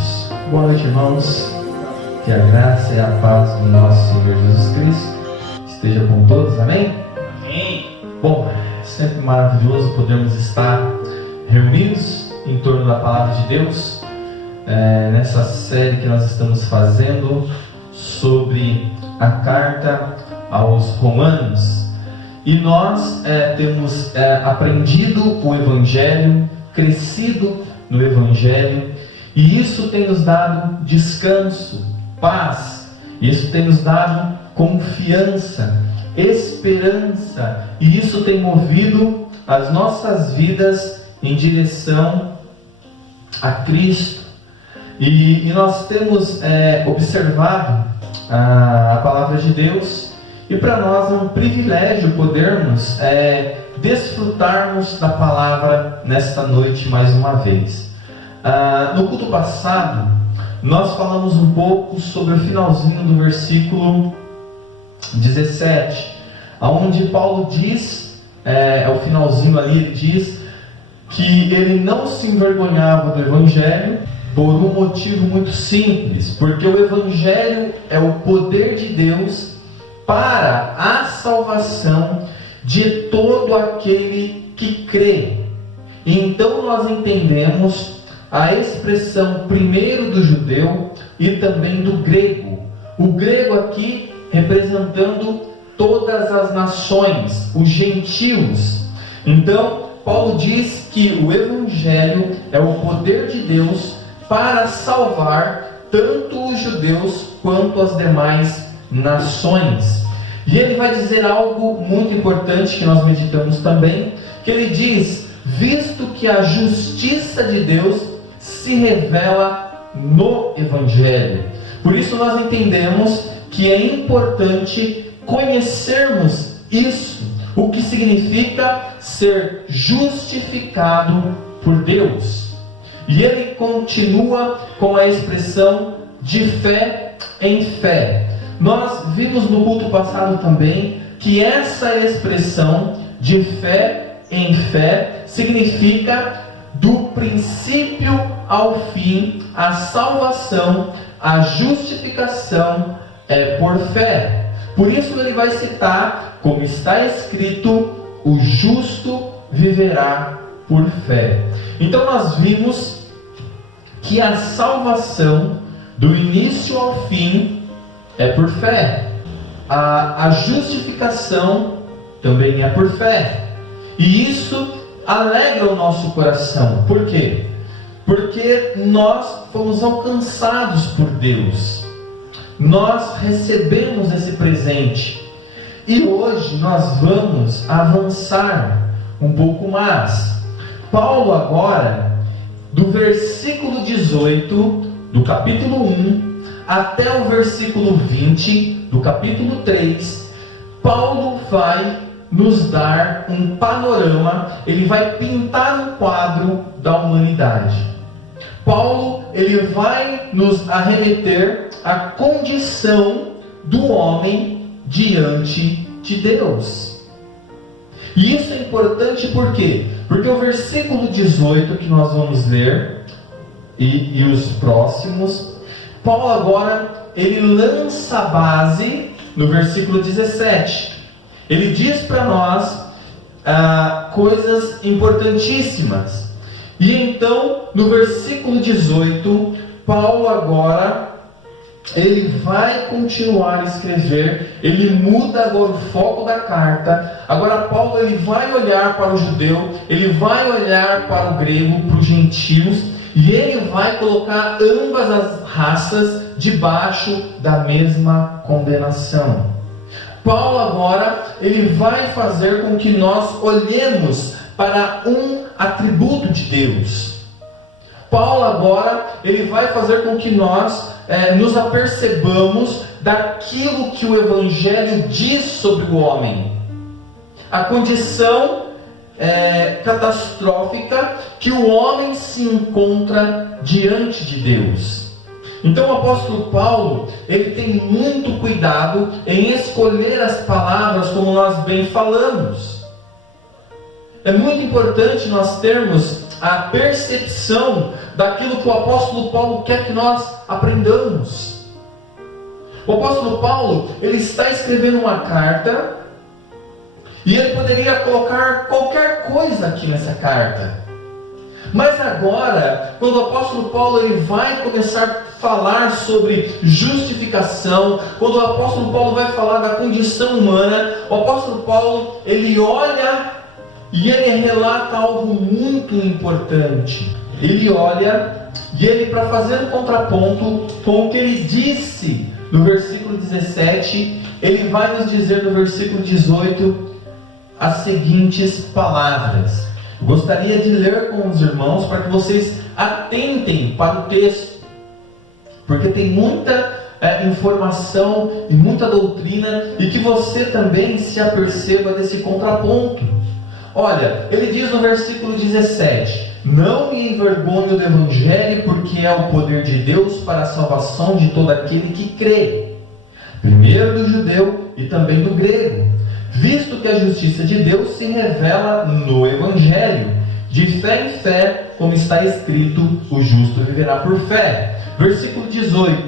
Deus. Boa noite, irmãos. Que a graça e a paz do nosso Senhor Jesus Cristo esteja com todos, amém? Amém. Bom, é sempre maravilhoso podermos estar reunidos em torno da Palavra de Deus, nessa série que nós estamos fazendo sobre a carta aos Romanos. E nós temos aprendido o Evangelho, crescido no Evangelho, e isso tem nos dado descanso, paz, isso tem nos dado confiança, esperança, e isso tem movido as nossas vidas em direção a Cristo. E nós temos observado a Palavra de Deus, e para nós é um privilégio podermos desfrutarmos da Palavra nesta noite mais uma vez. No culto passado, nós falamos um pouco sobre o finalzinho do versículo 17, onde Paulo diz, o finalzinho ali, ele diz que ele não se envergonhava do Evangelho por um motivo muito simples, porque o Evangelho é o poder de Deus para a salvação de todo aquele que crê. Então nós entendemos a expressão primeiro do judeu e também do grego. O grego aqui representando todas as nações, os gentios. Então Paulo diz que o Evangelho é o poder de Deus para salvar tanto os judeus quanto as demais nações. E ele vai dizer algo muito importante que nós meditamos também, que ele diz: visto que a justiça de Deus se revela no Evangelho. Por isso nós entendemos que é importante conhecermos isso, o que significa ser justificado por Deus. E ele continua com a expressão de fé em fé. Nós vimos no culto passado também que essa expressão de fé em fé significa do princípio ao fim, a salvação, a justificação é por fé. Por isso ele vai citar, como está escrito, o justo viverá por fé. Então nós vimos que a salvação do início ao fim é por fé. A justificação também é por fé. E isso alegra o nosso coração. Por quê? Porque nós fomos alcançados por Deus. Nós recebemos esse presente. E hoje nós vamos avançar um pouco mais. Paulo agora, do versículo 18 do capítulo 1 até o versículo 20 do capítulo 3, Paulo vai nos dar um panorama, ele vai pintar um quadro da humanidade. Paulo, ele vai nos arremeter à condição do homem diante de Deus. E isso é importante por quê? Porque o versículo 18 que nós vamos ler e os próximos, Paulo agora ele lança a base no versículo 17. Ele diz para nós coisas importantíssimas. E então, no versículo 18, Paulo agora, ele vai continuar a escrever, ele muda agora o foco da carta. Agora Paulo ele vai olhar para o judeu, ele vai olhar para o grego, para os gentios, e ele vai colocar ambas as raças debaixo da mesma condenação. Paulo agora, ele vai fazer com que nós olhemos para um atributo de Deus. Paulo agora, ele vai fazer com que nós nos apercebamos daquilo que o Evangelho diz sobre o homem. A condição catastrófica que o homem se encontra diante de Deus. Então o apóstolo Paulo, ele tem muito cuidado em escolher as palavras como nós bem falamos. É muito importante nós termos a percepção daquilo que o apóstolo Paulo quer que nós aprendamos. O apóstolo Paulo, ele está escrevendo uma carta, e ele poderia colocar qualquer coisa aqui nessa carta. Mas agora, quando o apóstolo Paulo ele vai começar a falar sobre justificação, quando o apóstolo Paulo vai falar da condição humana, o apóstolo Paulo ele olha e ele relata algo muito importante. Ele olha e ele, para fazer um contraponto com o que ele disse no versículo 17, ele vai nos dizer no versículo 18 as seguintes palavras. Gostaria de ler com os irmãos para que vocês atentem para o texto, porque tem muita informação e muita doutrina, e que você também se aperceba desse contraponto. Olha, ele diz no versículo 17: não me envergonho do Evangelho, porque é o poder de Deus para a salvação de todo aquele que crê, primeiro do judeu e também do grego, visto que a justiça de Deus se revela no Evangelho, de fé em fé, como está escrito, o justo viverá por fé. Versículo 18: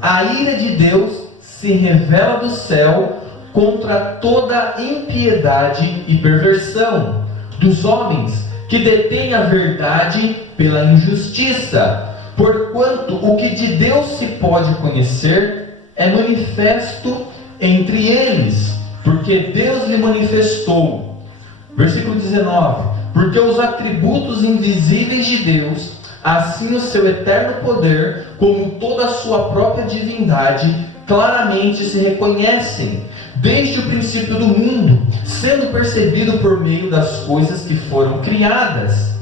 a ira de Deus se revela do céu contra toda impiedade e perversão dos homens que detêm a verdade pela injustiça, porquanto o que de Deus se pode conhecer é manifesto entre eles, porque Deus lhe manifestou. Versículo 19: porque os atributos invisíveis de Deus, assim o seu eterno poder, como toda a sua própria divindade, claramente se reconhecem, desde o princípio do mundo, sendo percebido por meio das coisas que foram criadas.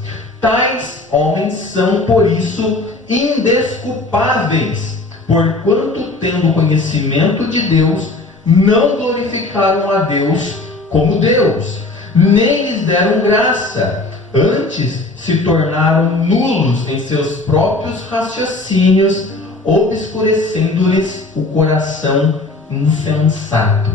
Tais homens são, por isso, indesculpáveis, porquanto, tendo conhecimento de Deus, não glorificaram a Deus como Deus, nem lhes deram graça, antes se tornaram nulos em seus próprios raciocínios, obscurecendo-lhes o coração insensato.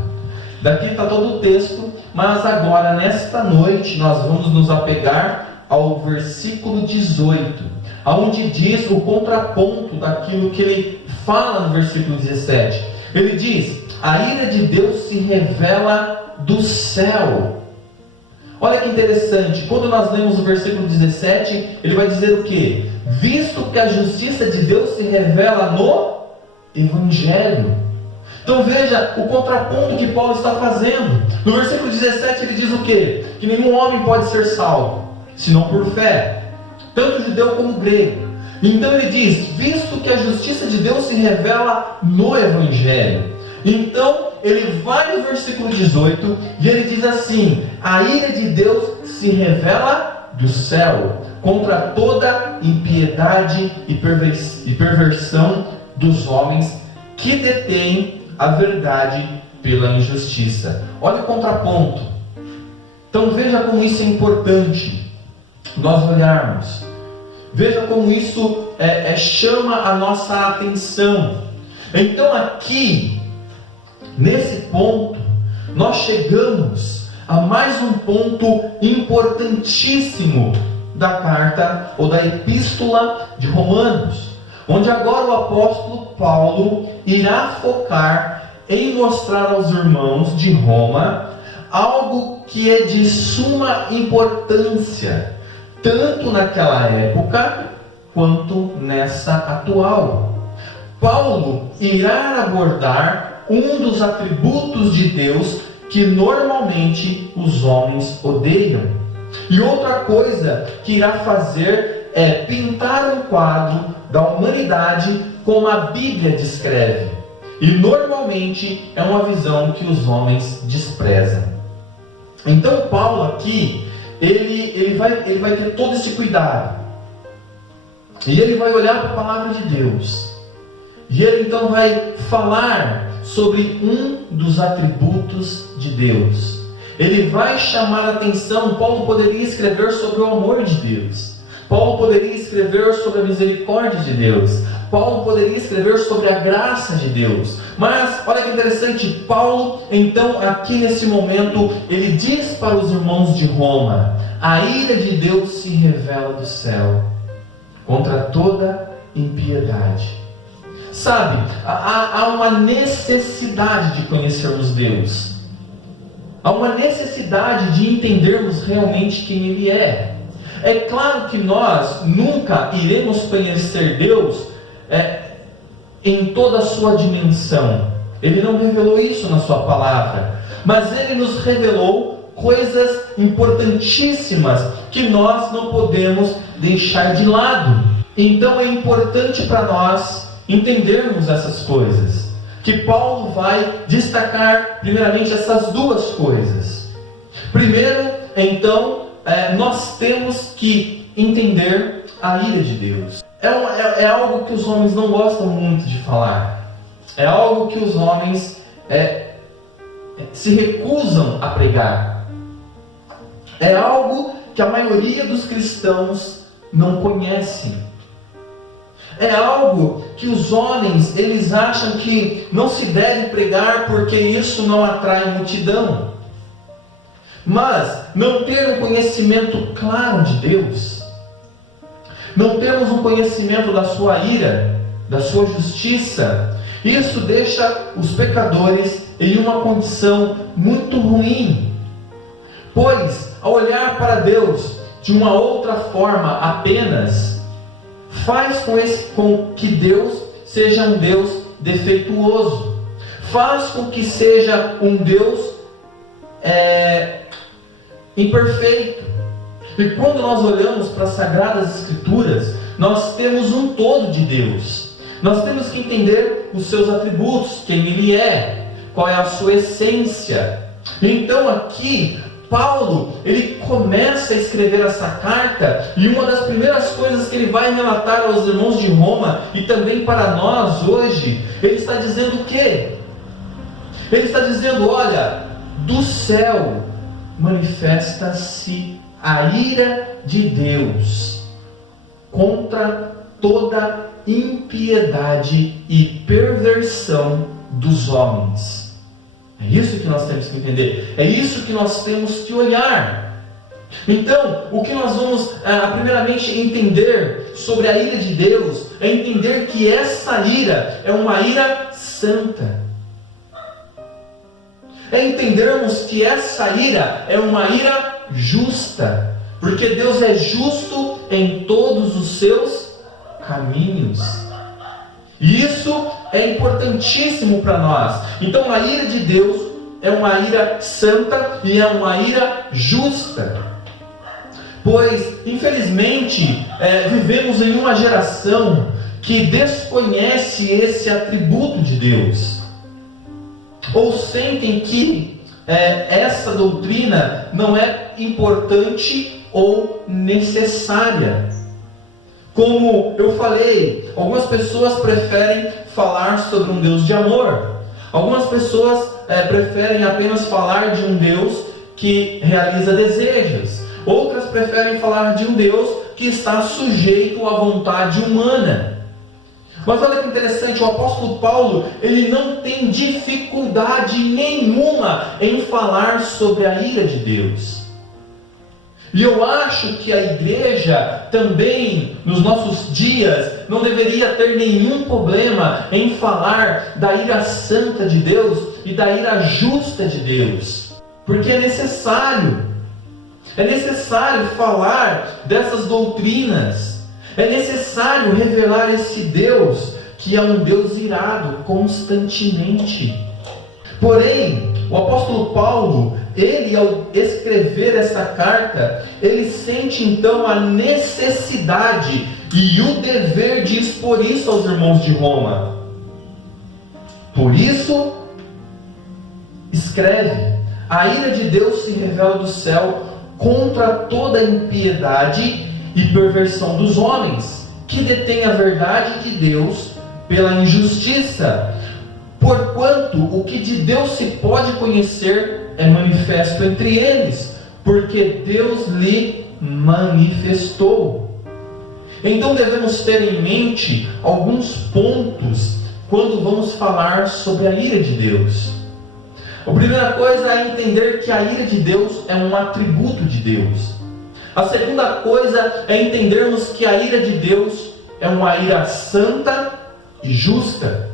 Daqui está todo o texto, mas agora, nesta noite, nós vamos nos apegar ao versículo 18, onde diz o contraponto daquilo que ele fala no versículo 17. Ele diz: a ira de Deus se revela do céu. Olha que interessante, quando nós lemos o versículo 17, ele vai dizer o quê? Visto que a justiça de Deus se revela no Evangelho. Então veja o contraponto que Paulo está fazendo. No versículo 17 ele diz o quê? Que nenhum homem pode ser salvo, senão por fé, tanto judeu como grego. Então ele diz, visto que a justiça de Deus se revela no Evangelho. Então ele vai no versículo 18 e ele diz assim: a ira de Deus se revela do céu contra toda impiedade e perversão dos homens que detêm a verdade pela injustiça. Olha o contraponto. Então veja como isso é importante nós olharmos. Veja como isso chama a nossa atenção. Então aqui, nesse ponto, nós chegamos a mais um ponto importantíssimo da carta ou da epístola de Romanos, onde agora o apóstolo Paulo irá focar em mostrar aos irmãos de Roma algo que é de suma importância, tanto naquela época quanto nessa atual. Paulo irá abordar um dos atributos de Deus que normalmente os homens odeiam. E outra coisa que irá fazer é pintar um quadro da humanidade como a Bíblia descreve. E normalmente é uma visão que os homens desprezam. Então Paulo aqui, ele vai ter todo esse cuidado. E ele vai olhar para a palavra de Deus. E ele então vai falar sobre um dos atributos de Deus. Ele vai chamar a atenção. Paulo poderia escrever sobre o amor de Deus. Paulo poderia escrever sobre a misericórdia de Deus. Paulo poderia escrever sobre a graça de Deus. Mas, olha que interessante, Paulo, então, aqui nesse momento, ele diz para os irmãos de Roma: a ira de Deus se revela do céu contra toda impiedade. Sabe, há uma necessidade de conhecermos Deus. Há uma necessidade de entendermos realmente quem Ele é. É claro que nós nunca iremos conhecer Deus em toda a sua dimensão. Ele não revelou isso na sua palavra, mas Ele nos revelou coisas importantíssimas que nós não podemos deixar de lado. Então é importante para nós entendermos essas coisas, que Paulo vai destacar primeiramente essas duas coisas. Primeiro, então, nós temos que entender a ira de Deus. É algo que os homens não gostam muito de falar. É algo que os homens se recusam a pregar. É algo que a maioria dos cristãos não conhecem. É algo que os homens, eles acham que não se deve pregar porque isso não atrai multidão. Mas não ter um conhecimento claro de Deus, não termos um conhecimento da sua ira, da sua justiça, isso deixa os pecadores em uma condição muito ruim. Pois, ao olhar para Deus de uma outra forma apenas, faz com que Deus seja um Deus defeituoso. Faz com que seja um Deus imperfeito. E quando nós olhamos para as Sagradas Escrituras, nós temos um todo de Deus. Nós temos que entender os seus atributos, quem Ele é, qual é a sua essência. Então aqui, Paulo, ele começa a escrever essa carta, e uma das primeiras coisas que ele vai relatar aos irmãos de Roma, e também para nós hoje, ele está dizendo o quê? Ele está dizendo, olha, do céu manifesta-se a ira de Deus contra toda impiedade e perversão dos homens. É isso que nós temos que entender. É isso que nós temos que olhar. Então, o que nós vamos primeiramente entender sobre a ira de Deus é entender que essa ira é uma ira santa. É entendermos que essa ira é uma ira justa, porque Deus é justo em todos os seus caminhos. E isso é importantíssimo para nós. Então a ira de Deus é uma ira santa e é uma ira justa. Pois, infelizmente, vivemos em uma geração que desconhece esse atributo de Deus. Ou sentem que essa doutrina não é importante ou necessária. Como eu falei, algumas pessoas preferem falar sobre um Deus de amor. Algumas pessoas preferem apenas falar de um Deus que realiza desejos. Outras preferem falar de um Deus que está sujeito à vontade humana. Mas olha que interessante, o apóstolo Paulo, ele não tem dificuldade nenhuma em falar sobre a ira de Deus. E eu acho que a igreja também, nos nossos dias, não deveria ter nenhum problema em falar da ira santa de Deus e da ira justa de Deus. Porque é necessário falar dessas doutrinas. É necessário revelar esse Deus, que é um Deus irado constantemente. Porém, o apóstolo Paulo, ele ao escrever essa carta, ele sente então a necessidade e o dever de expor isso aos irmãos de Roma. Por isso, escreve: a ira de Deus se revela do céu contra toda impiedade e perversão dos homens, que detêm a verdade de Deus pela injustiça. Porquanto o que de Deus se pode conhecer é manifesto entre eles, porque Deus lhe manifestou. Então devemos ter em mente alguns pontos quando vamos falar sobre a ira de Deus. A primeira coisa é entender que a ira de Deus é um atributo de Deus. A segunda coisa é entendermos que a ira de Deus é uma ira santa e justa.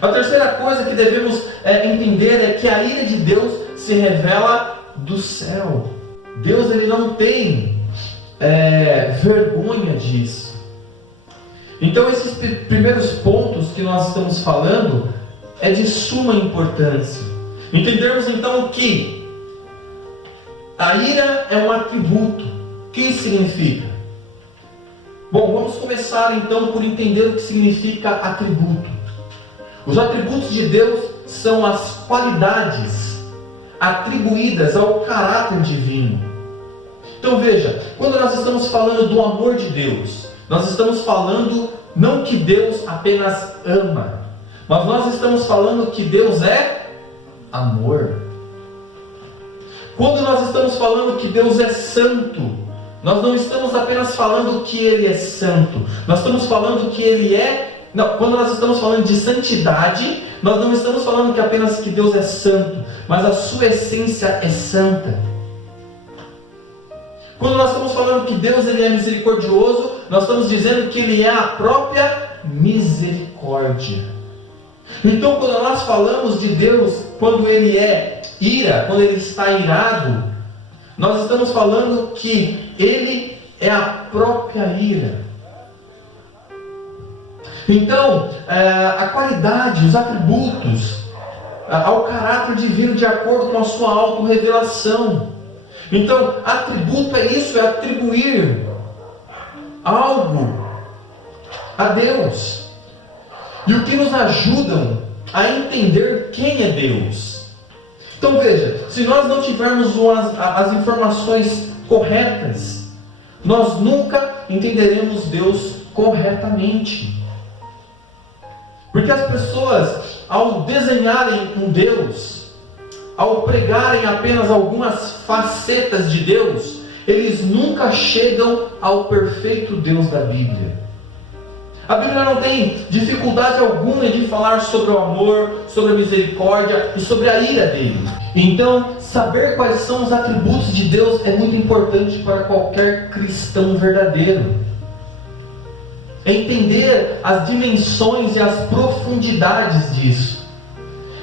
A terceira coisa que devemos entender é que a ira de Deus se revela do céu. Deus ele não tem vergonha disso. Então esses primeiros pontos que nós estamos falando é de suma importância. Entendermos então que a ira é um atributo. O que isso significa? Bom, vamos começar então por entender o que significa atributo. Os atributos de Deus são as qualidades atribuídas ao caráter divino. Então veja, quando nós estamos falando do amor de Deus, nós estamos falando não que Deus apenas ama, mas nós estamos falando que Deus é amor. Quando nós estamos falando que Deus é santo, nós não estamos apenas falando que Ele é santo, nós estamos falando que Ele é... Não, quando nós estamos falando de santidade, nós não estamos falando que apenas que Deus é santo, mas a sua essência é santa. Quando nós estamos falando que Deus ele é misericordioso, nós estamos dizendo que Ele é a própria misericórdia. Então, quando nós falamos de Deus, quando Ele é ira, quando Ele está irado, nós estamos falando que Ele é a própria ira. Então, a qualidade, os atributos, ao caráter divino de acordo com a sua autorrevelação. Então, atributo é isso, é atribuir algo a Deus. E o que nos ajudam a entender quem é Deus. Então veja, se nós não tivermos as informações corretas, nós nunca entenderemos Deus corretamente. Porque as pessoas, ao desenharem um Deus, ao pregarem apenas algumas facetas de Deus, eles nunca chegam ao perfeito Deus da Bíblia. A Bíblia não tem dificuldade alguma de falar sobre o amor, sobre a misericórdia e sobre a ira dele. Então, saber quais são os atributos de Deus é muito importante para qualquer cristão verdadeiro. É entender as dimensões e as profundidades disso.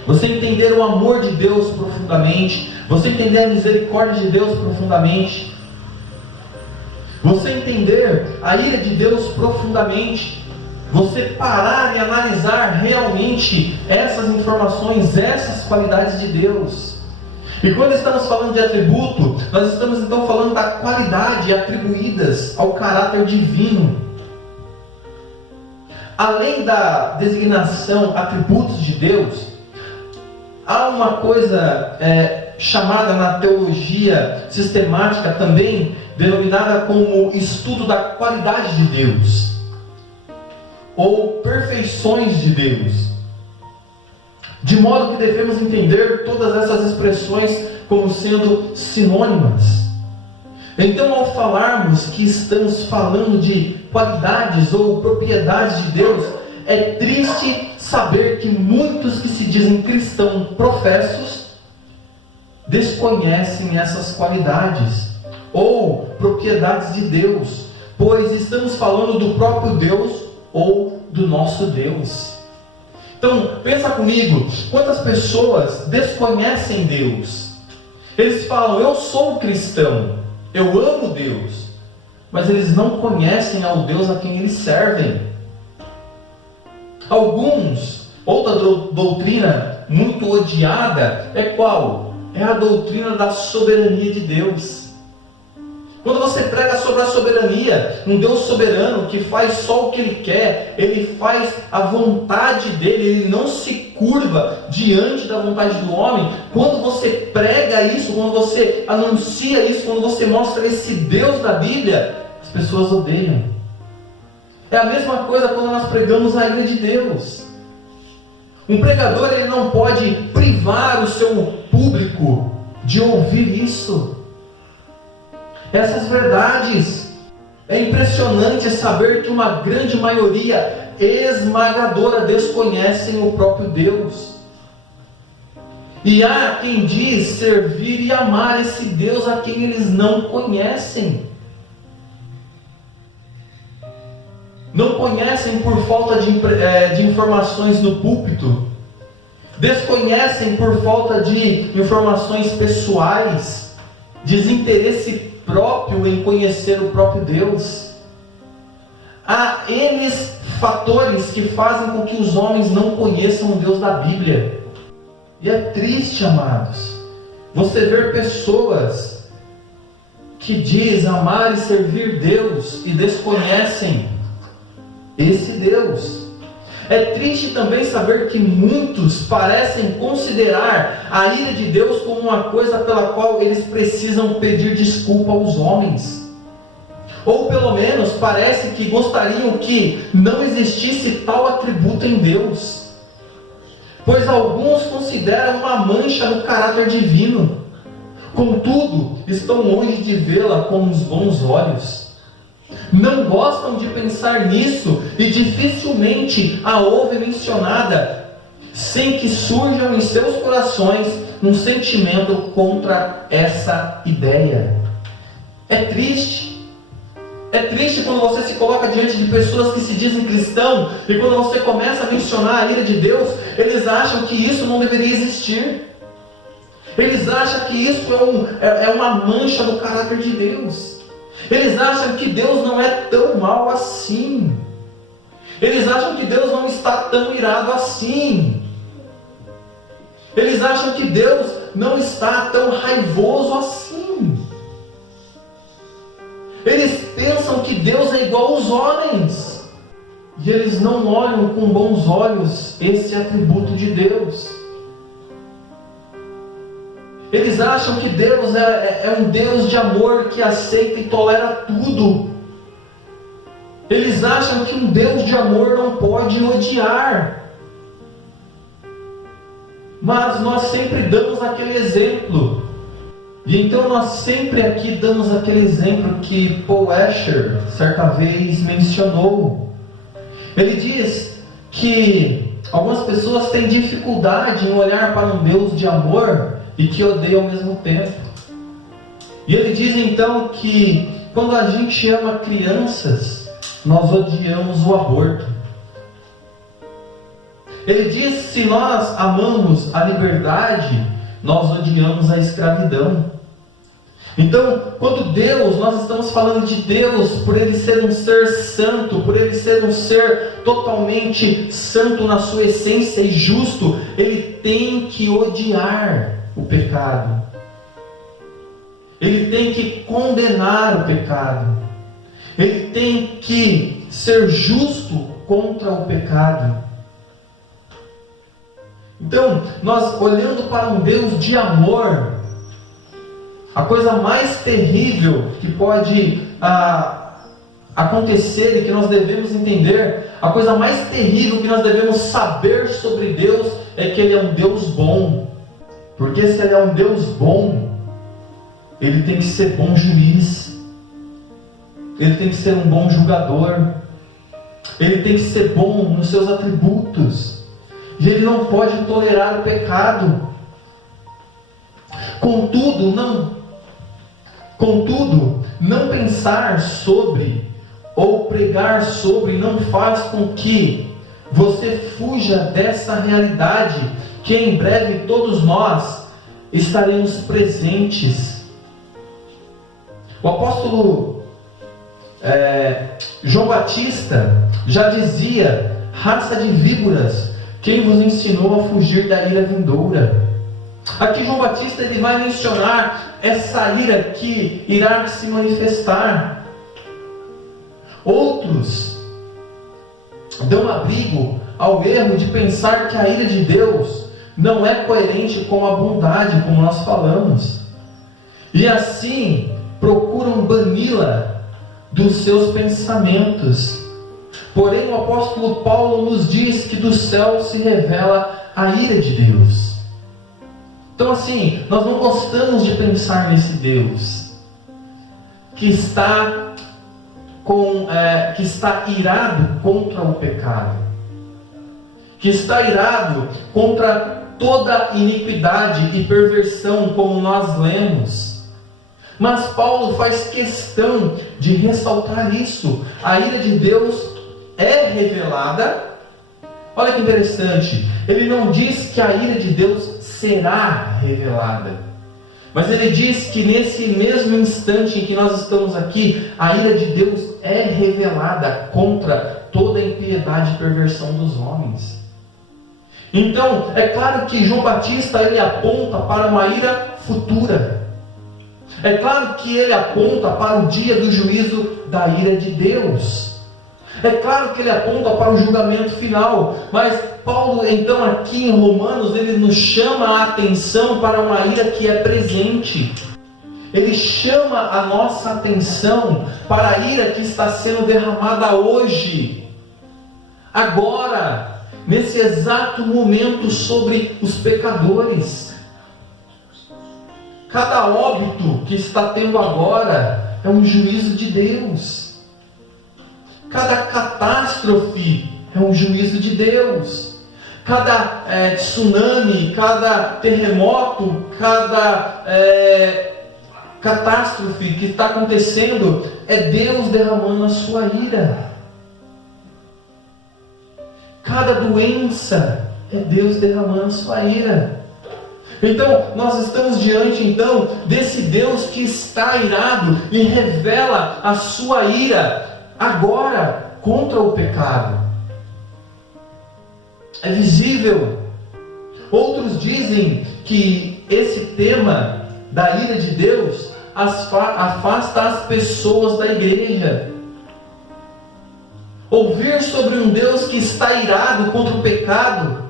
Você entender o amor de Deus profundamente, você entender a misericórdia de Deus profundamente, você entender a ira de Deus profundamente, você parar e analisar realmente essas informações, essas qualidades de Deus. E quando estamos falando de atributo, nós estamos então falando da qualidade atribuídas ao caráter divino. Além da designação atributos de Deus, há uma coisa chamada na teologia sistemática também, denominada como estudo da qualidade de Deus, ou perfeições de Deus. De modo que devemos entender todas essas expressões como sendo sinônimas. Então, ao falarmos que estamos falando de qualidades ou propriedades de Deus, é triste saber que muitos que se dizem cristãos professos desconhecem essas qualidades ou propriedades de Deus, pois estamos falando do próprio Deus ou do nosso Deus. Então, pensa comigo, quantas pessoas desconhecem Deus? Eles falam, eu sou cristão, eu amo Deus, mas eles não conhecem ao Deus a quem eles servem. Alguns, outra doutrina muito odiada é qual? É a doutrina da soberania de Deus. Quando você prega sobre a soberania, um Deus soberano que faz só o que Ele quer, Ele faz a vontade dEle, Ele não se curva diante da vontade do homem. Quando você prega isso, quando você anuncia isso, quando você mostra esse Deus da Bíblia, as pessoas odeiam. É a mesma coisa quando nós pregamos a ira de Deus. Um pregador ele não pode privar o seu público de ouvir isso. Essas verdades. É impressionante saber que uma grande maioria esmagadora desconhecem o próprio Deus. E há quem diz servir e amar esse Deus a quem eles não conhecem. não conhecem por falta de informações no púlpito, desconhecem por falta de informações pessoais, desinteresse próprio em conhecer o próprio Deus. Há N fatores que fazem com que os homens não conheçam o Deus da Bíblia. E é triste, amados, você ver pessoas que dizem amar e servir Deus e desconhecem esse Deus. É triste também saber que muitos parecem considerar a ira de Deus como uma coisa pela qual eles precisam pedir desculpa aos homens. Ou pelo menos parece que gostariam que não existisse tal atributo em Deus, pois alguns consideram uma mancha no caráter divino. Contudo, estão longe de vê-la com os bons olhos. Não gostam de pensar nisso e dificilmente a ouvem mencionada, sem que surjam em seus corações um sentimento contra essa ideia. É triste. É triste quando você se coloca diante de pessoas que se dizem cristão e quando você começa a mencionar a ira de Deus, eles acham que isso não deveria existir. Eles acham que isso é uma mancha no caráter de Deus. Eles acham que Deus não é tão mau assim. Eles acham que Deus não está tão irado assim. Eles acham que Deus não está tão raivoso assim. Eles pensam que Deus é igual aos homens. E eles não olham com bons olhos esse atributo de Deus. Eles acham que Deus é um Deus de amor que aceita e tolera tudo. Eles acham que um Deus de amor não pode odiar. Mas nós sempre damos aquele exemplo. E então nós sempre aqui damos aquele exemplo que Paul Washer certa vez mencionou. Ele diz que algumas pessoas têm dificuldade em olhar para um Deus de amor e que odeia ao mesmo tempo. E ele diz então que quando a gente ama crianças, nós odiamos o aborto. Ele diz que se nós amamos a liberdade, nós odiamos a escravidão. Então, quando Deus, nós estamos falando de Deus, por Ele ser um ser santo, por Ele ser um ser totalmente santo na sua essência e justo, Ele tem que odiar o pecado. Ele tem que condenar o pecado. Ele tem que ser justo contra o pecado. Então, nós olhando para um Deus de amor, a coisa mais terrível que pode acontecer e que nós devemos entender, a coisa mais terrível que nós devemos saber sobre Deus é que Ele é um Deus bom. Porque se Ele é um Deus bom, Ele tem que ser bom juiz, Ele tem que ser um bom julgador, Ele tem que ser bom nos seus atributos, e Ele não pode tolerar o pecado. Contudo, não pensar sobre ou pregar sobre não faz com que você fuja dessa realidade que em breve todos nós estaremos presentes. O apóstolo João Batista já dizia: raça de víboras, quem vos ensinou a fugir da ira vindoura? Aqui João Batista ele vai mencionar essa ira que irá se manifestar. Outros dão abrigo ao erro de pensar que a ira de Deus não é coerente com a bondade, como nós falamos, e assim procuram bani-la dos seus pensamentos. Porém, o apóstolo Paulo nos diz que do céu se revela a ira de Deus. Então assim, nós não gostamos de pensar nesse Deus que está irado contra o pecado, que está irado contra toda iniquidade e perversão, como nós lemos. Mas Paulo faz questão de ressaltar isso. A ira de Deus é revelada. Olha que interessante, ele não diz que a ira de Deus será revelada, mas ele diz que nesse mesmo instante em que nós estamos aqui, a ira de Deus é revelada contra toda a impiedade e perversão dos homens. Então, é claro que João Batista ele aponta para uma ira futura. É claro que ele aponta para o dia do juízo da ira de Deus. É claro que ele aponta para o julgamento final. Mas Paulo, então, aqui em Romanos, ele nos chama a atenção para uma ira que é presente. Ele chama a nossa atenção para a ira que está sendo derramada hoje, agora, nesse exato momento, sobre os pecadores. Cada óbito que está tendo agora é um juízo de Deus. Cada catástrofe é um juízo de Deus. Cada tsunami, cada terremoto, cada catástrofe que está acontecendo é Deus derramando a sua ira. Cada doença é Deus derramando a sua ira. Então, nós estamos diante desse Deus que está irado e revela a sua ira agora contra o pecado. É visível. Outros dizem que esse tema da ira de Deus afasta as pessoas da igreja. Ouvir sobre um Deus que está irado contra o pecado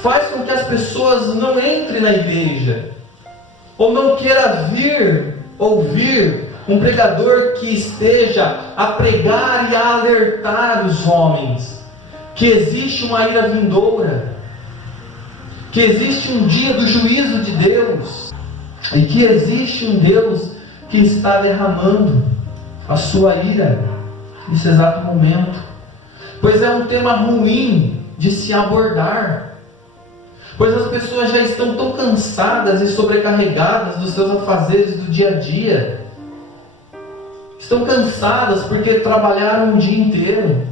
faz com que as pessoas não entrem na igreja, ou não queira vir ouvir um pregador que esteja a pregar e a alertar os homens que existe uma ira vindoura, que existe um dia do juízo de Deus, e que existe um Deus que está derramando a sua ira nesse exato momento. Pois é um tema ruim de se abordar, pois as pessoas já estão tão cansadas e sobrecarregadas dos seus afazeres do dia a dia. Estão cansadas porque trabalharam o dia inteiro.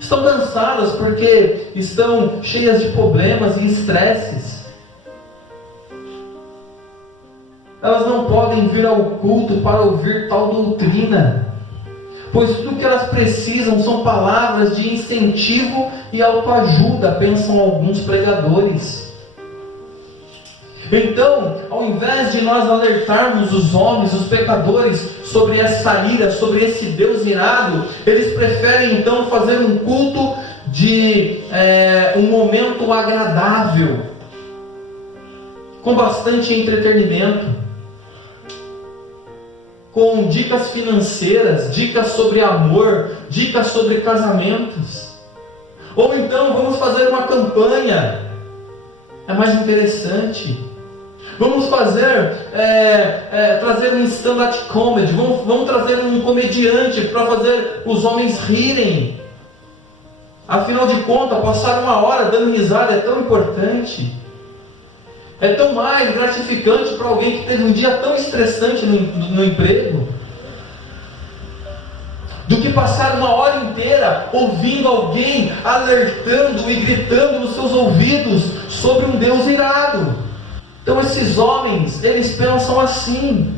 Estão cansadas porque estão cheias de problemas e estresses. Elas não podem vir ao culto para ouvir tal doutrina, pois tudo que elas precisam são palavras de incentivo e autoajuda, pensam alguns pregadores. Então, ao invés de nós alertarmos os homens, os pecadores, sobre essa ira, sobre esse Deus irado, eles preferem então fazer um culto de um momento agradável, com bastante entretenimento, com dicas financeiras, dicas sobre amor, dicas sobre casamentos. Ou então vamos fazer uma campanha, é mais interessante. Vamos fazer, trazer um stand-up comedy, vamos trazer um comediante para fazer os homens rirem. Afinal de contas, passar uma hora dando risada é tão importante. É tão mais gratificante para alguém que teve um dia tão estressante no emprego, do que passar uma hora inteira ouvindo alguém alertando e gritando nos seus ouvidos sobre um Deus irado. Então esses homens, eles pensam assim.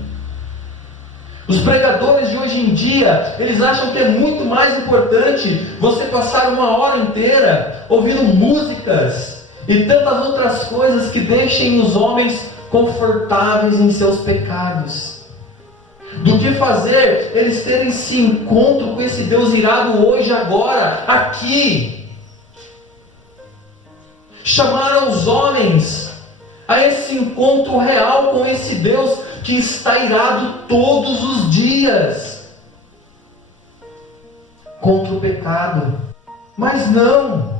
Os pregadores de hoje em dia, eles acham que é muito mais importante você passar uma hora inteira ouvindo músicas e tantas outras coisas que deixem os homens confortáveis em seus pecados, do que fazer eles terem esse encontro com esse Deus irado hoje, agora, aqui. Chamar os homens a esse encontro real com esse Deus que está irado todos os dias contra o pecado. Mas não.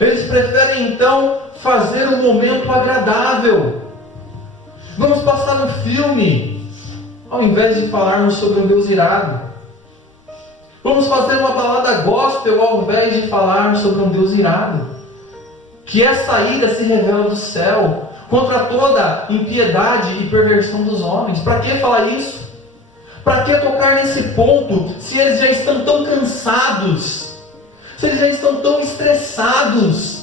Eles preferem então fazer um momento agradável. Vamos passar um filme, ao invés de falarmos sobre um Deus irado. Vamos fazer uma balada gospel, ao invés de falar sobre um Deus irado. Que essa ira se revela do céu contra toda impiedade e perversão dos homens. Para que falar isso? Para que tocar nesse ponto, se eles já estão tão cansados, se eles já estão tão estressados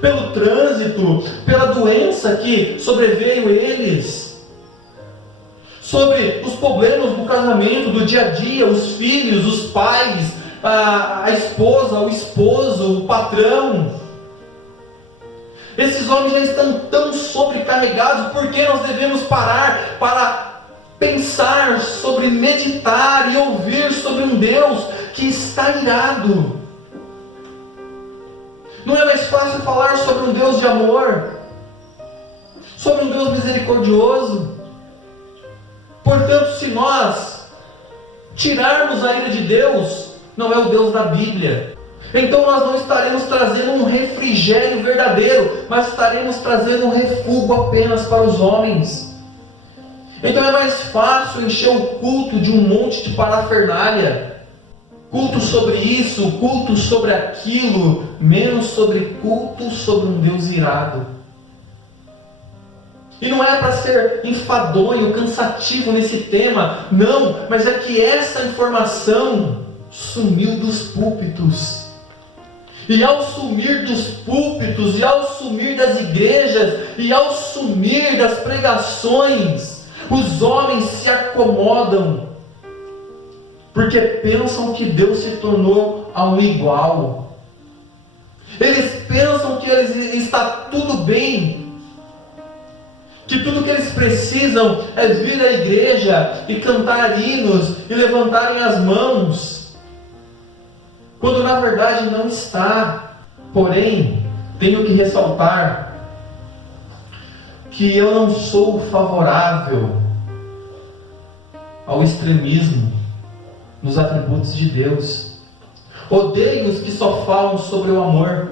pelo trânsito, pela doença que sobreveio eles, sobre os problemas do casamento, do dia a dia, os filhos, os pais, a esposa, o esposo, o patrão. Esses homens já estão tão sobrecarregados, porque nós devemos parar para pensar sobre, meditar e ouvir sobre um Deus que está irado. Não é mais fácil falar sobre um Deus de amor, sobre um Deus misericordioso? Portanto, se nós tirarmos a ira de Deus, não é o Deus da Bíblia. Então nós não estaremos trazendo um refrigério verdadeiro, mas estaremos trazendo um refúgio apenas para os homens. Então é mais fácil encher o culto de um monte de parafernália, culto sobre isso, culto sobre aquilo, menos sobre culto sobre um Deus irado. E não é para ser enfadonho, cansativo nesse tema, não, mas é que essa informação sumiu dos púlpitos. E ao sumir dos púlpitos, e ao sumir das igrejas, e ao sumir das pregações, os homens se acomodam, porque pensam que Deus se tornou ao igual. Eles pensam que está tudo bem, que tudo que eles precisam é vir à igreja e cantar hinos e levantarem as mãos, quando na verdade não está. Porém, tenho que ressaltar que eu não sou favorável ao extremismo nos atributos de Deus. Odeio os que só falam sobre o amor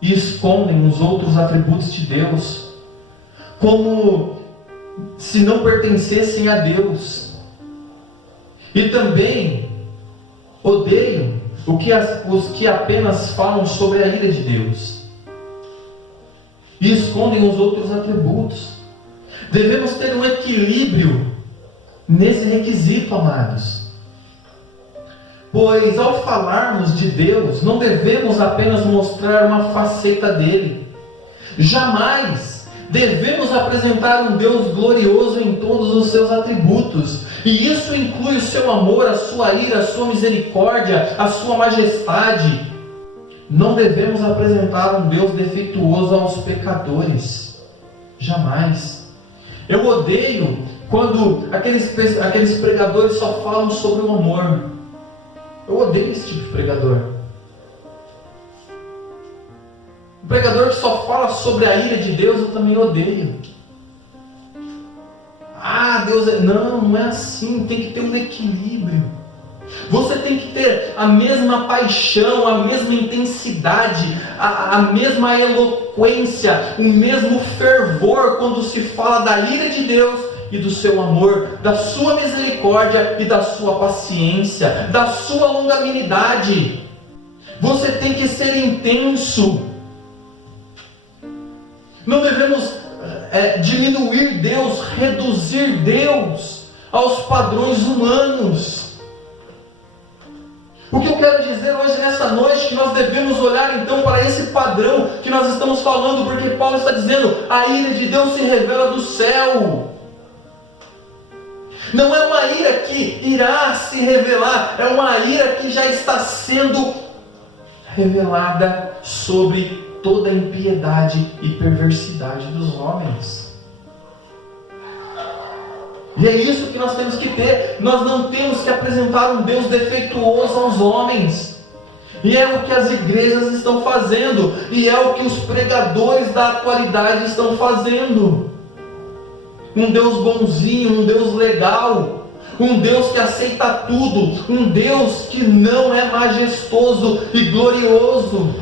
e escondem os outros atributos de Deus, como se não pertencessem a Deus. E também odeio os que apenas falam sobre a ira de Deus e escondem os outros atributos. Devemos ter um equilíbrio nesse requisito, amados. Pois ao falarmos de Deus, não devemos apenas mostrar uma faceta dele. Jamais devemos apresentar um Deus glorioso em todos os seus atributos. E isso inclui o seu amor, a sua ira, a sua misericórdia, a sua majestade. Não devemos apresentar um Deus defeituoso aos pecadores. Jamais. Eu odeio quando aqueles pregadores só falam sobre o amor. Eu odeio esse tipo de pregador. O pregador que só fala sobre a ira de Deus, eu também odeio. Deus é... Não é assim. Tem que ter um equilíbrio. Você tem que ter a mesma paixão, a mesma intensidade, a mesma eloquência, o mesmo fervor quando se fala da ira de Deus e do seu amor, da sua misericórdia e da sua paciência, da sua longanimidade. Você tem que ser intenso. Não devemos diminuir Deus, reduzir Deus aos padrões humanos. O que eu quero dizer hoje nessa noite, que nós devemos olhar então para esse padrão que nós estamos falando, porque Paulo está dizendo, a ira de Deus se revela do céu. Não é uma ira que irá se revelar, é uma ira que já está sendo revelada sobre toda a impiedade e perversidade dos homens. E é isso que nós temos que ter. Nós não temos que apresentar um Deus defeituoso aos homens. E é o que as igrejas estão fazendo, e é o que os pregadores da atualidade estão fazendo. Um Deus bonzinho, um Deus legal, um Deus que aceita tudo, um Deus que não é majestoso e glorioso,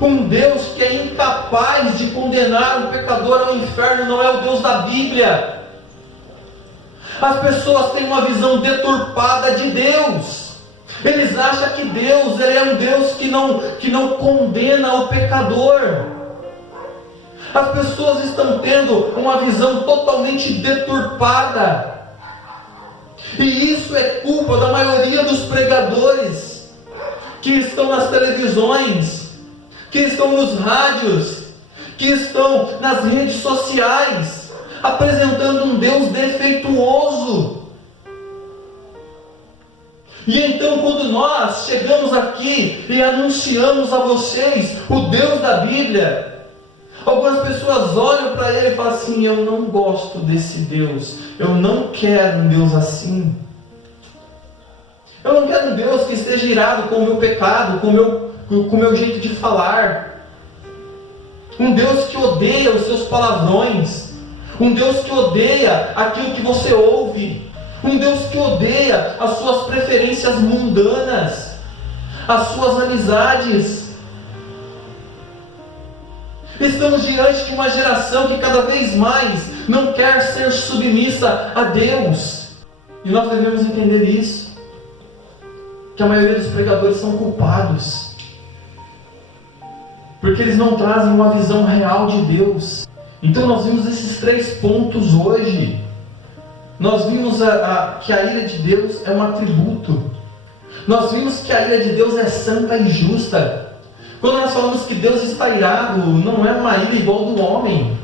um Deus que é incapaz de condenar o pecador ao inferno. Não é o Deus da Bíblia. As pessoas têm uma visão deturpada de Deus. Eles acham que Deus é um Deus que não condena o pecador. As pessoas estão tendo uma visão totalmente deturpada. E isso é culpa da maioria dos pregadores que estão nas televisões, que estão nos rádios, que estão nas redes sociais, apresentando um Deus defeituoso. E então, quando nós chegamos aqui e anunciamos a vocês o Deus da Bíblia, algumas pessoas olham para ele e falam assim: eu não gosto desse Deus, eu não quero um Deus assim. Eu não quero um Deus que esteja irado com o meu pecado, com o meu jeito de falar. Um Deus que odeia os seus palavrões. Um Deus que odeia aquilo que você ouve. Um Deus que odeia as suas preferências mundanas, as suas amizades. Estamos diante de uma geração que cada vez mais não quer ser submissa a Deus. E nós devemos entender isso. Que a maioria dos pregadores são culpados. Porque eles não trazem uma visão real de Deus. Então nós vimos esses 3 pontos hoje. Nós vimos que a ira de Deus é um atributo. Nós vimos que a ira de Deus é santa e justa. Quando nós falamos que Deus está irado, não é uma ira igual do homem.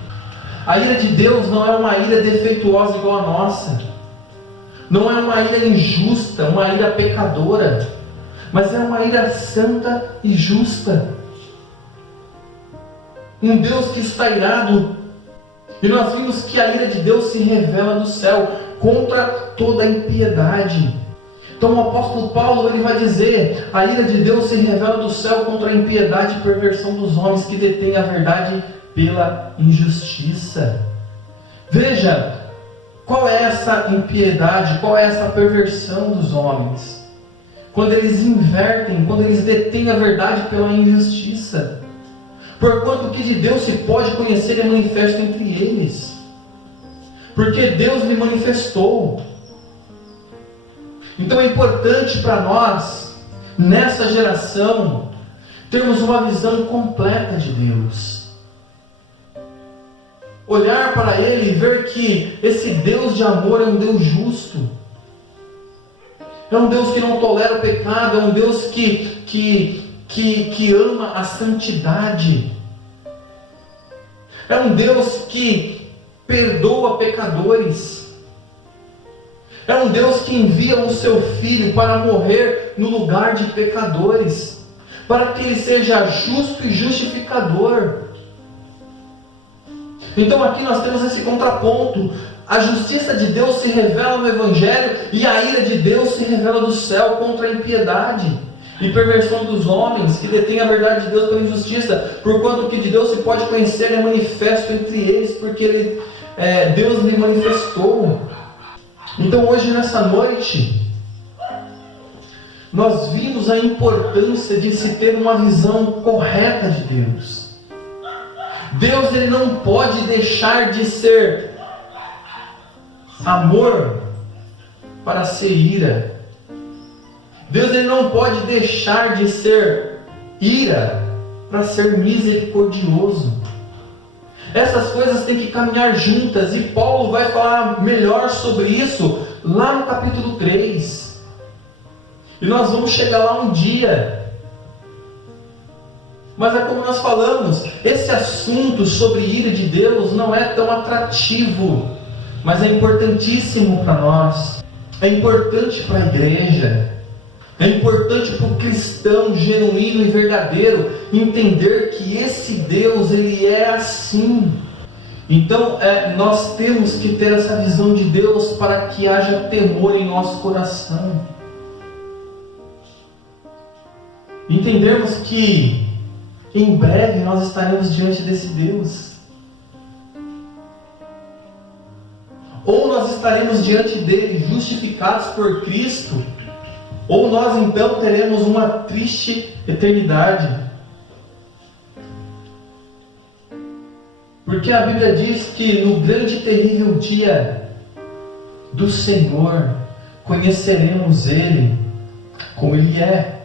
A ira de Deus não é uma ira defeituosa igual a nossa. Não é uma ira injusta, uma ira pecadora. Mas é uma ira santa e justa. Um Deus que está irado. E nós vimos que a ira de Deus se revela do céu contra toda a impiedade. Então o apóstolo Paulo ele vai dizer: a ira de Deus se revela do céu contra a impiedade e perversão dos homens que detêm a verdade pela injustiça. Veja, qual é essa impiedade, qual é essa perversão dos homens? Quando eles invertem, quando eles detêm a verdade pela injustiça. Porquanto o que de Deus se pode conhecer é manifesto entre eles. Porque Deus lhe manifestou. Então é importante para nós, nessa geração, termos uma visão completa de Deus. Olhar para Ele e ver que esse Deus de amor é um Deus justo. É um Deus que não tolera o pecado, é um Deus que ama a santidade. É um Deus que perdoa pecadores. É um Deus que envia o seu Filho para morrer no lugar de pecadores, para que Ele seja justo e justificador. Então aqui nós temos esse contraponto. A justiça de Deus se revela no Evangelho e a ira de Deus se revela do céu contra a impiedade e perversão dos homens que detêm a verdade de Deus pela injustiça, porquanto o que de Deus se pode conhecer é manifesto entre eles, porque Deus lhe manifestou. Então hoje nessa noite nós vimos a importância de se ter uma visão correta de Deus. Deus ele não pode deixar de ser amor para ser ira. Deus ele não pode deixar de ser ira para ser misericordioso. Essas coisas têm que caminhar juntas, e Paulo vai falar melhor sobre isso lá no capítulo 3. E nós vamos chegar lá um dia. Mas é como nós falamos, esse assunto sobre ira de Deus não é tão atrativo, mas é importantíssimo para nós. É importante para a igreja. É importante para o cristão genuíno e verdadeiro entender que esse Deus, ele é assim. Então, nós temos que ter essa visão de Deus para que haja temor em nosso coração. Entendermos que em breve nós estaremos diante desse Deus. Ou nós estaremos diante dele justificados por Cristo, ou nós então teremos uma triste eternidade. Porque a Bíblia diz que no grande e terrível dia do Senhor conheceremos Ele como Ele é.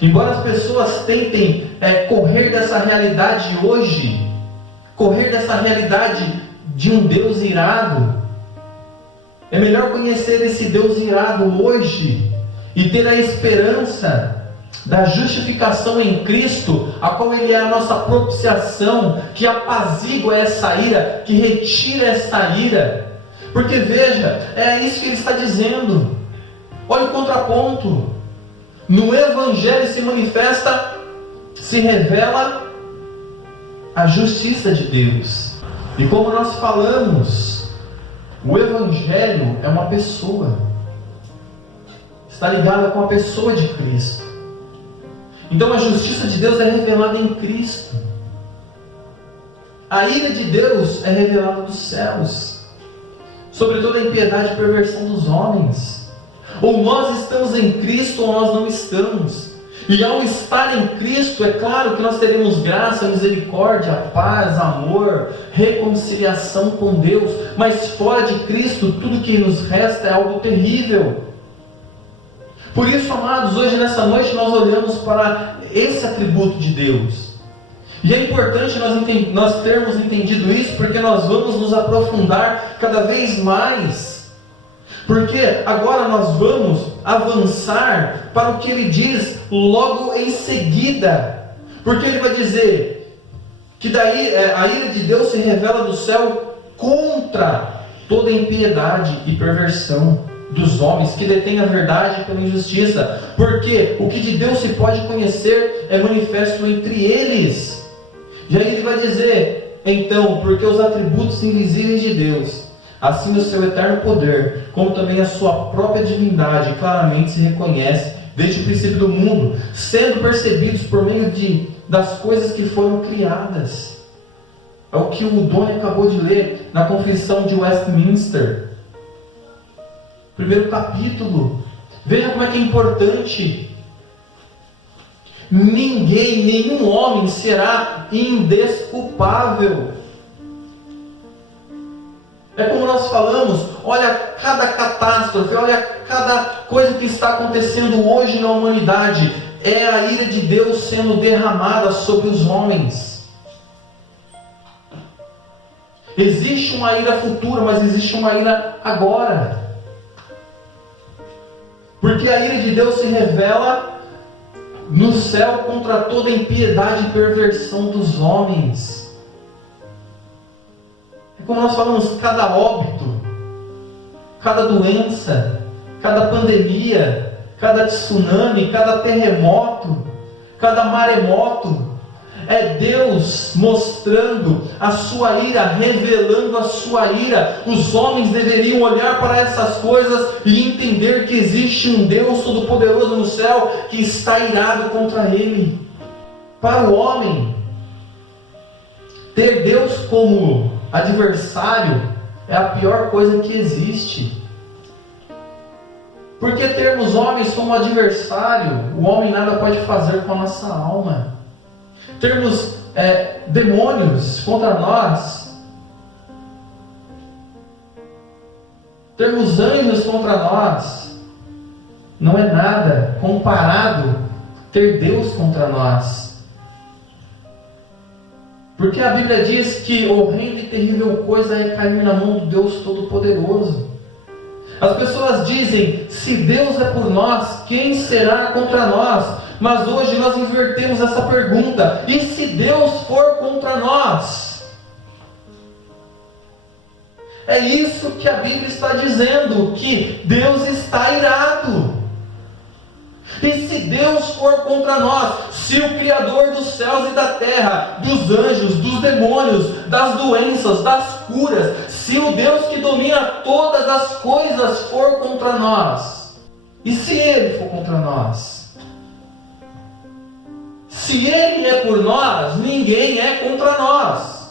Embora as pessoas tentem correr dessa realidade hoje, correr dessa realidade de um Deus irado. É melhor conhecer esse Deus irado hoje e ter a esperança da justificação em Cristo, a qual Ele é a nossa propiciação, que apazigua essa ira, que retira essa ira. Porque veja, é isso que Ele está dizendo. Olha o contraponto. No Evangelho se manifesta, se revela a justiça de Deus. E como nós falamos, o Evangelho é uma pessoa. Está ligada com a pessoa de Cristo. Então a justiça de Deus é revelada em Cristo. A ira de Deus é revelada dos céus, sobre toda a impiedade e perversão dos homens. Ou nós estamos em Cristo ou nós não estamos. E ao estar em Cristo, é claro que nós teremos graça, misericórdia, paz, amor, reconciliação com Deus. Mas fora de Cristo, tudo que nos resta é algo terrível. Por isso, amados, hoje nessa noite nós olhamos para esse atributo de Deus. E é importante nós termos entendido isso, porque nós vamos nos aprofundar cada vez mais. Porque agora nós vamos avançar para o que ele diz logo em seguida. Porque ele vai dizer que daí a ira de Deus se revela do céu contra toda impiedade e perversão dos homens que detêm a verdade pela injustiça. Porque o que de Deus se pode conhecer é manifesto entre eles. E aí ele vai dizer, então, porque os atributos invisíveis de Deus, assim o seu eterno poder, como também a sua própria divindade, claramente se reconhece desde o princípio do mundo, sendo percebidos por meio das coisas que foram criadas. É o que o Doni acabou de ler na Confissão de Westminster. Primeiro capítulo. Veja como é que é importante. Ninguém, nenhum homem será indesculpável. É como nós falamos, olha cada catástrofe, olha cada coisa que está acontecendo hoje na humanidade. É a ira de Deus sendo derramada sobre os homens. Existe uma ira futura, mas existe uma ira agora. Porque a ira de Deus se revela no céu contra toda impiedade e perversão dos homens. É como nós falamos, cada óbito, cada doença, cada pandemia, cada tsunami, cada terremoto, cada maremoto, é Deus mostrando a sua ira, revelando a sua ira. Os homens deveriam olhar para essas coisas e entender que existe um Deus Todo-Poderoso no céu que está irado contra ele. Para o homem, ter Deus como adversário é a pior coisa que existe. Porque termos homens como adversário, o homem nada pode fazer com a nossa alma. Termos demônios contra nós, termos anjos contra nós, não é nada comparado ter Deus contra nós. Porque a Bíblia diz que horrenda e terrível coisa é cair na mão do Deus Todo-Poderoso. As pessoas dizem, se Deus é por nós, quem será contra nós? Mas hoje nós invertemos essa pergunta. E se Deus for contra nós? É isso que a Bíblia está dizendo, que Deus está irado. E se Deus for contra nós, se o Criador dos céus e da terra, dos anjos, dos demônios, das doenças, das curas, se o Deus que domina todas as coisas for contra nós, e se Ele for contra nós? Se Ele é por nós, ninguém é contra nós.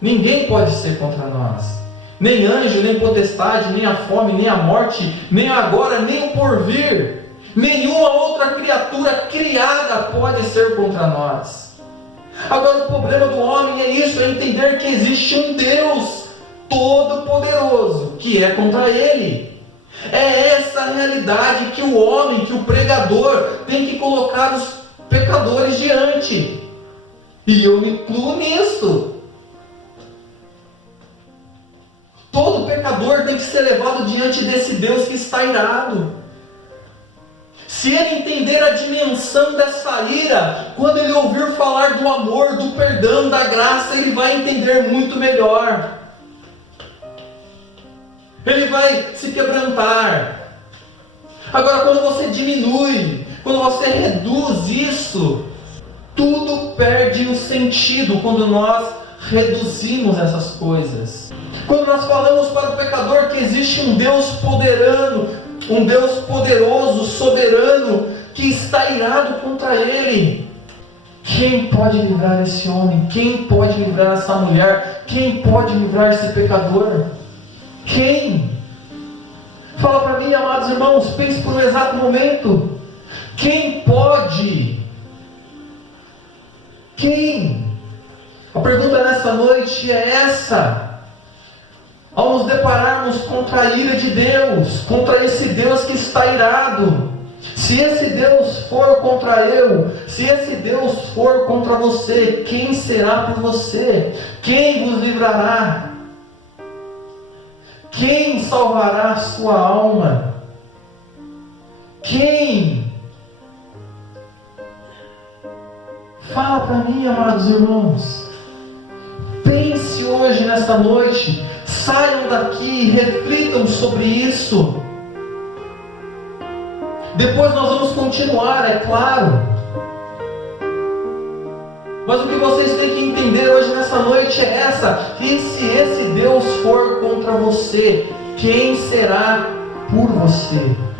Ninguém pode ser contra nós. Nem anjo, nem potestade, nem a fome, nem a morte, nem agora, nem o porvir. Nenhuma outra criatura criada pode ser contra nós. Agora o problema do homem é isso, é entender que existe um Deus Todo-Poderoso, que é contra ele. É essa realidade que o homem, que o pregador tem que colocar os pecadores diante. E eu me incluo nisso. Todo pecador tem que ser levado diante desse Deus que está irado. Se ele entender a dimensão dessa ira, quando ele ouvir falar do amor, do perdão, da graça, ele vai entender muito melhor. Ele vai se quebrantar. Agora, quando você diminui, quando você reduz isso, tudo perde o sentido quando nós reduzimos essas coisas. Quando nós falamos para o pecador que existe um Deus um Deus poderoso, soberano, que está irado contra ele. Quem pode livrar esse homem? Quem pode livrar essa mulher? Quem pode livrar esse pecador? Quem? Fala para mim, amados irmãos, pense por um exato momento. Quem pode? Quem? A pergunta nessa noite é essa. Ao nos depararmos contra a ira de Deus, contra esse Deus que está irado, se esse Deus for contra eu, se esse Deus for contra você, quem será por você? Quem vos livrará? Quem salvará a sua alma? Quem? Fala para mim, amados irmãos. Pense hoje, nesta noite. Saiam daqui e reflitam sobre isso. Depois nós vamos continuar, é claro. Mas o que vocês têm que entender hoje nessa noite é essa: que se esse Deus for contra você, quem será por você?